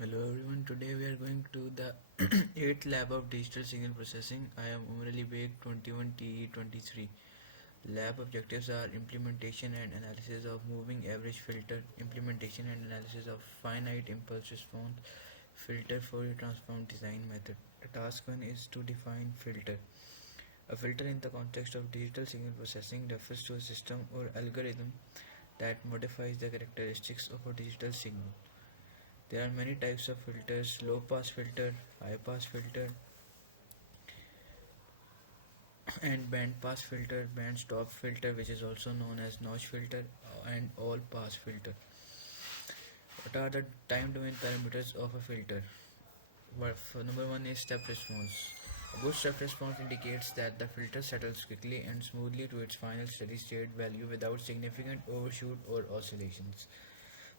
Hello everyone, today we are going to the 8th lab of digital signal processing. I am Umrali Beg 21TE23. Lab objectives are implementation and analysis of moving average filter, implementation and analysis of finite impulse response, filter Fourier transform design method. Task 1 is to define filter. A filter in the context of digital signal processing refers to a system or algorithm that modifies the characteristics of a digital signal. There are many types of filters: low pass filter, high pass filter, and band pass filter, band stop filter, which is also known as notch filter, and all pass filter. What are the time domain parameters of a filter? Number one is step response. A good step response indicates that the filter settles quickly and smoothly to its final steady state value without significant overshoot or oscillations.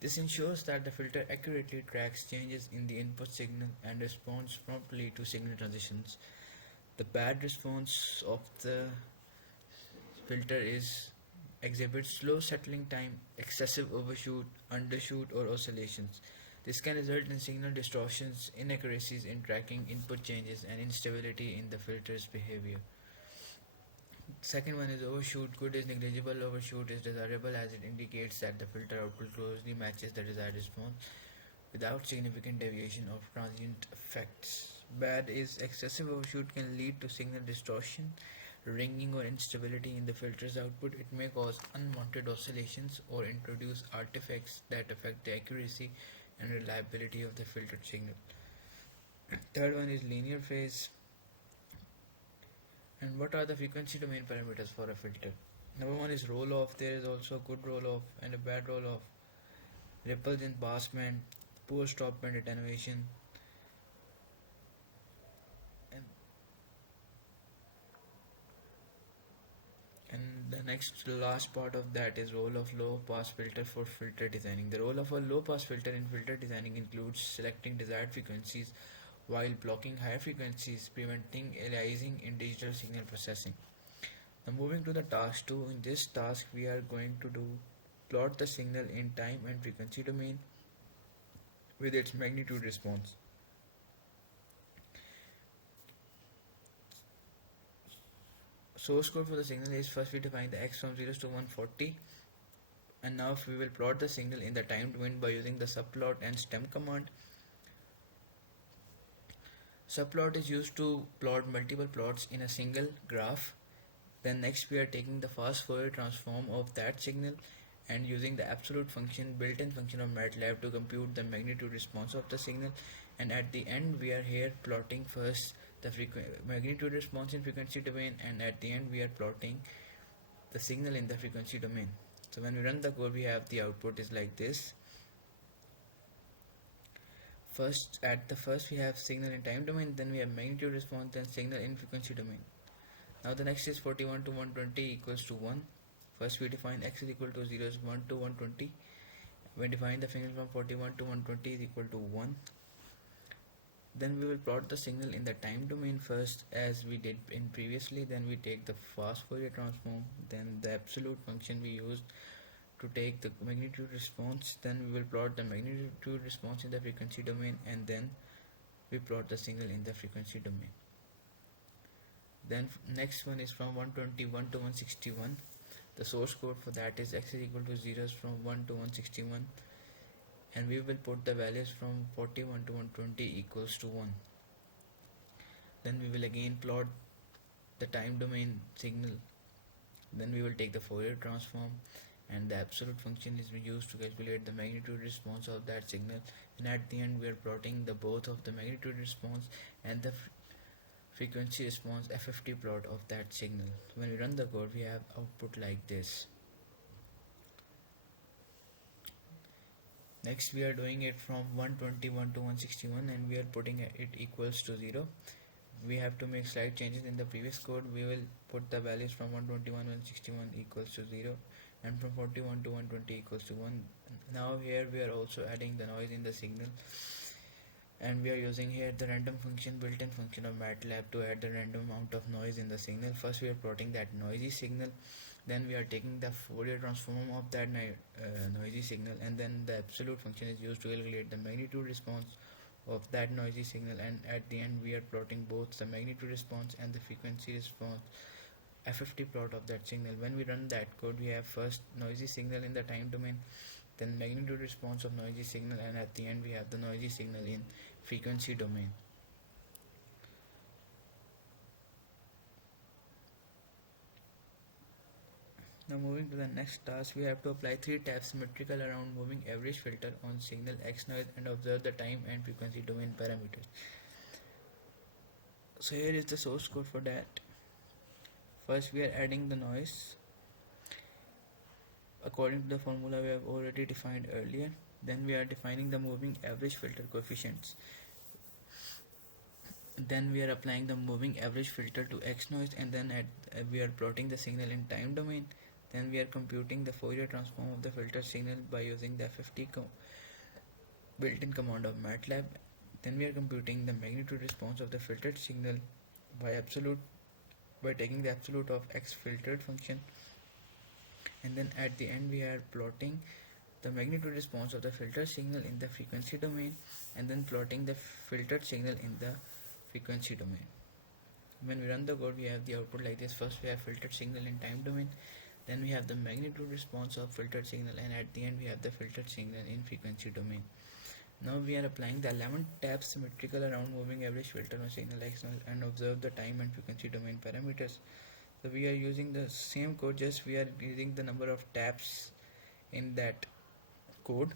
This ensures that the filter accurately tracks changes in the input signal and responds promptly to signal transitions. The bad response of the filter is exhibits slow settling time, excessive overshoot, undershoot, or oscillations. This can result in signal distortions, inaccuracies in tracking input changes, and instability in the filter's behavior. Second one is overshoot. Good is negligible. Overshoot is desirable as it indicates that the filter output closely matches the desired response without significant deviation or transient effects. Bad is excessive overshoot can lead to signal distortion, ringing, or instability in the filter's output. It may cause unwanted oscillations or introduce artifacts that affect the accuracy and reliability of the filtered signal. Third one is linear phase. And what are the frequency domain parameters for a filter? Number one is roll off. There is also a good roll off and a bad roll off. Ripples in passband, poor stop band attenuation, and, and the next last part of that is role of low pass filter for filter designing. The role of a low pass filter in filter designing includes selecting desired frequencies while blocking higher frequencies, preventing aliasing in digital signal processing. Now moving to the task 2. In this task we are going to plot the signal in time and frequency domain with its magnitude response. Source code for the signal is: first we define the x from 0 to 140, and now we will plot the signal in the time domain by using the subplot and stem command. Subplot is used to plot multiple plots in a single graph. Then next we are taking the fast Fourier transform of that signal and using the absolute function, built-in function of MATLAB to compute the magnitude response of the signal. And at the end we are here plotting first the magnitude response in frequency domain, and at the end we are plotting the signal in the frequency domain. So when we run the code, we have the output is like this. First we have signal in time domain, then we have magnitude response, then signal in frequency domain. Now the next is 41 to 120 equals to 1. First we define x is equal to 0 is 1 to 120. We define the signal from 41 to 120 is equal to 1. Then we will plot the signal in the time domain first as we did in previously. Then we take the fast Fourier transform, then the absolute function we used to take the magnitude response. Then we will plot the magnitude response in the frequency domain, and then we plot the signal in the frequency domain. Then next one is from 121 to 161. The source code for that is x is equal to 0 from 1 to 161, and we will put the values from 41 to 120 equals to 1. Then we will again plot the time domain signal. Then we will take the Fourier transform, and the absolute function is used to calculate the magnitude response of that signal, and at the end we are plotting the both of the magnitude response and the frequency response FFT plot of that signal. When we run the code, we have output like this. Next we are doing it from 121 to 161, and we are putting it equals to 0. We have to make slight changes in the previous code. We will put the values from 121 to 161 equals to 0, and from 41 to 120 equals to 1. Now here we are also adding the noise in the signal, and we are using here the random function, built-in function of MATLAB to add the random amount of noise in the signal. First we are plotting that noisy signal. then we are taking the Fourier transform of that noisy signal, and then the absolute function is used to calculate the magnitude response of that noisy signal, and at the end we are plotting both the magnitude response and the frequency response FFT plot of that signal. When we run that code, we have first noisy signal in the time domain, then magnitude response of noisy signal, and at the end we have the noisy signal in frequency domain. Now moving to the next task, we have to apply 3 taps symmetrical around moving average filter on signal X noise and observe the time and frequency domain parameters. So here is the source code for that. First we are adding the noise according to the formula we have already defined earlier. Then we are defining the moving average filter coefficients. Then we are applying the moving average filter to X noise, and then we are plotting the signal in time domain. Then we are computing the Fourier transform of the filter signal by using the FFT built-in command of MATLAB. Then we are computing the magnitude response of the filtered signal by taking the absolute of X filtered function, and then at the end we are plotting the magnitude response of the filtered signal in the frequency domain, and then plotting the filtered signal in the frequency domain. When we run the code, we have the output like this. First we have filtered signal in time domain, then we have the magnitude response of filtered signal, and at the end we have the filtered signal in frequency domain. Now we are applying the 11 taps symmetrical around moving average filter on signal X noise and observe the time and frequency domain parameters. So we are using the same code, just we are using the number of taps in that code.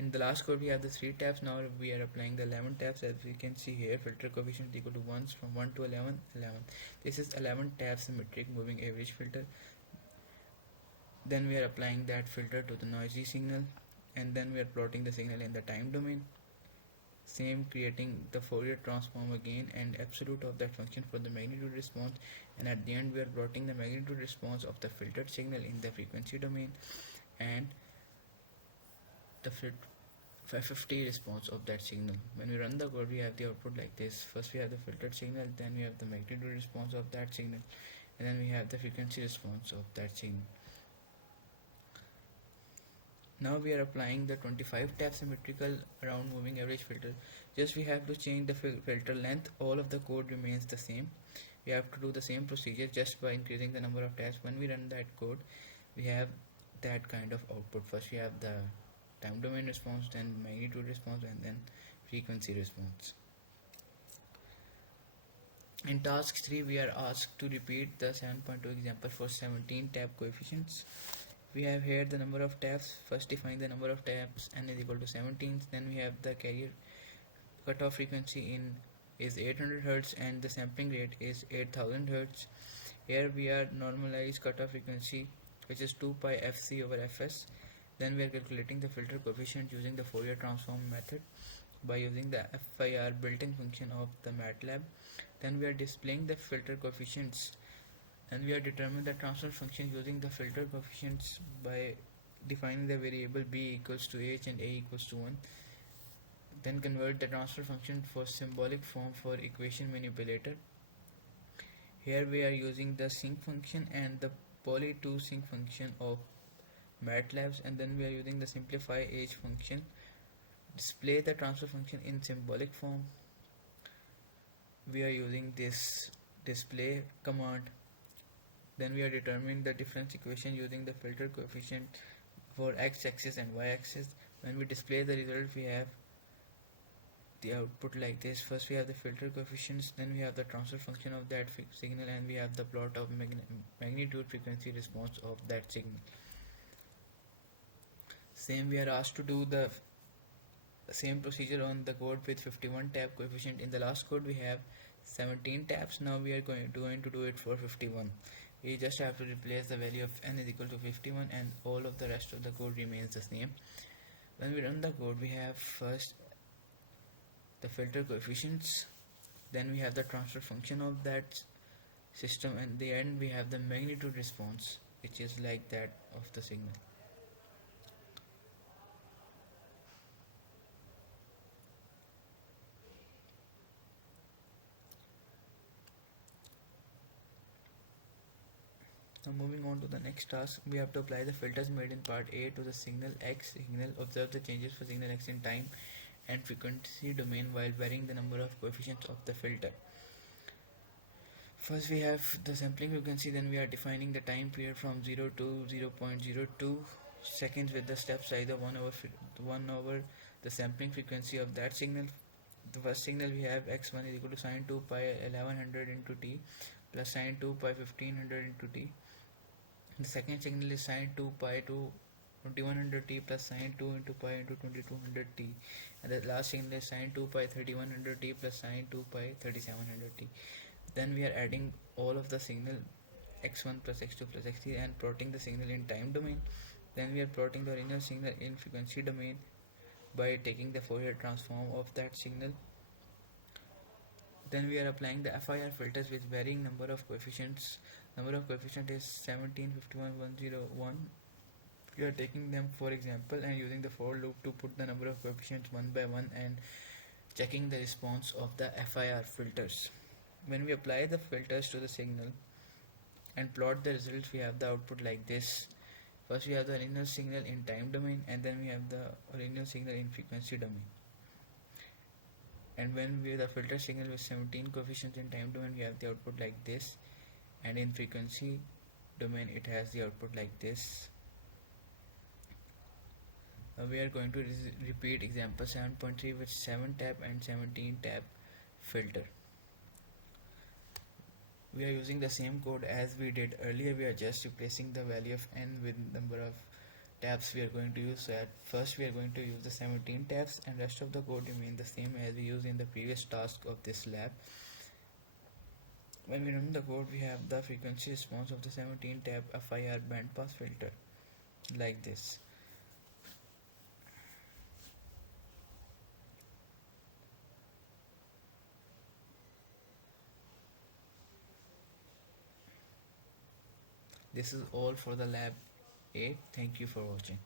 In the last code we have the 3 taps. Now we are applying the 11 taps. As we can see here, filter coefficient is equal to 1 from 1 to 11. This is 11 taps symmetric moving average filter. Then we are applying that filter to the noisy signal, and then we are plotting the signal in the time domain. Same, creating the Fourier transform again and absolute of that function for the magnitude response, and at the end we are plotting the magnitude response of the filtered signal in the frequency domain and the FFT response of that signal. When we run the code, we have the output like this. First we have the filtered signal, then we have the magnitude response of that signal, and then we have the frequency response of that signal. Now we are applying the 25 tap symmetrical around moving average filter. Just we have to change the filter length. All of the code remains the same. We have to do the same procedure just by increasing the number of taps. When we run that code, we have that kind of output. First we have the time domain response, then magnitude response, and then frequency response. In task 3, we are asked to repeat the 7.2 example for 17 tap coefficients. We have here the number of taps. First define the number of taps, n is equal to 17. Then we have the carrier cutoff frequency is 800 Hz and the sampling rate is 8000 Hz. Here we are normalized cutoff frequency, which is 2 pi fc over fs. Then we are calculating the filter coefficient using the Fourier transform method by using the FIR built-in function of the MATLAB. Then we are displaying the filter coefficients, and we are determining the transfer function using the filter coefficients by defining the variable b equals to h and a equals to 1. Then convert the transfer function for symbolic form for equation manipulator. Here we are using the sync function and the poly2 sync function of MATLAB, and then we are using the simplify h function. Display the transfer function in symbolic form. We are using this display command. Then we are determining the difference equation using the filter coefficient for x-axis and y-axis. When we display the result, we have the output like this. First we have the filter coefficients, then we have the transfer function of that signal, and we have the plot of magnitude frequency response of that signal. Same, we are asked to do the same procedure on the code with 51 tap coefficient. In the last code we have 17 taps. Now we are going to do it for 51. We just have to replace the value of n is equal to 51, and all of the rest of the code remains the same. When we run the code, we have first the filter coefficients, then we have the transfer function of that system, and at the end we have the magnitude response, which is like that of the signal. Now moving on to the next task, we have to apply the filters made in part A to the signal X signal, observe the changes for signal X in time and frequency domain while varying the number of coefficients of the filter. First we have the sampling frequency, then we are defining the time period from 0 to 0.02 seconds with the step size of 1 over the sampling frequency of that signal. The first signal we have x1 is equal to sine 2 pi 1100 into t plus sine 2 pi 1500 into t. The second signal is sine 2 pi to 2100 t plus sine 2 into pi into 2200 t, and the last signal is sine 2 pi 3100 t plus sine 2 pi 3700 t. Then we are adding all of the signal x1 plus x2 plus x3 and plotting the signal in time domain. Then we are plotting the original signal in frequency domain by taking the Fourier transform of that signal. Then we are applying the FIR filters with varying number of coefficients. Number of coefficient is 17, 51, 101. We are taking them for example and using the for loop to put the number of coefficients one by one and checking the response of the FIR filters. When we apply the filters to the signal and plot the results, we have the output like this. First we have the original signal in time domain, and then we have the original signal in frequency domain. And when we have the filter signal with 17 coefficients in time domain, we have the output like this, and in frequency domain it has the output like this. We are going to repeat example 7.3 with 7 tap and 17 tap filter. We are using the same code as we did earlier. We are just replacing the value of n with number of taps we are going to use. So at first we are going to use the 17 taps, and rest of the code remain the same as we used in the previous task of this lab. When we run the code, we have the frequency response of the 17 tap FIR bandpass filter like this. This is all for the lab 8. Thank you for watching.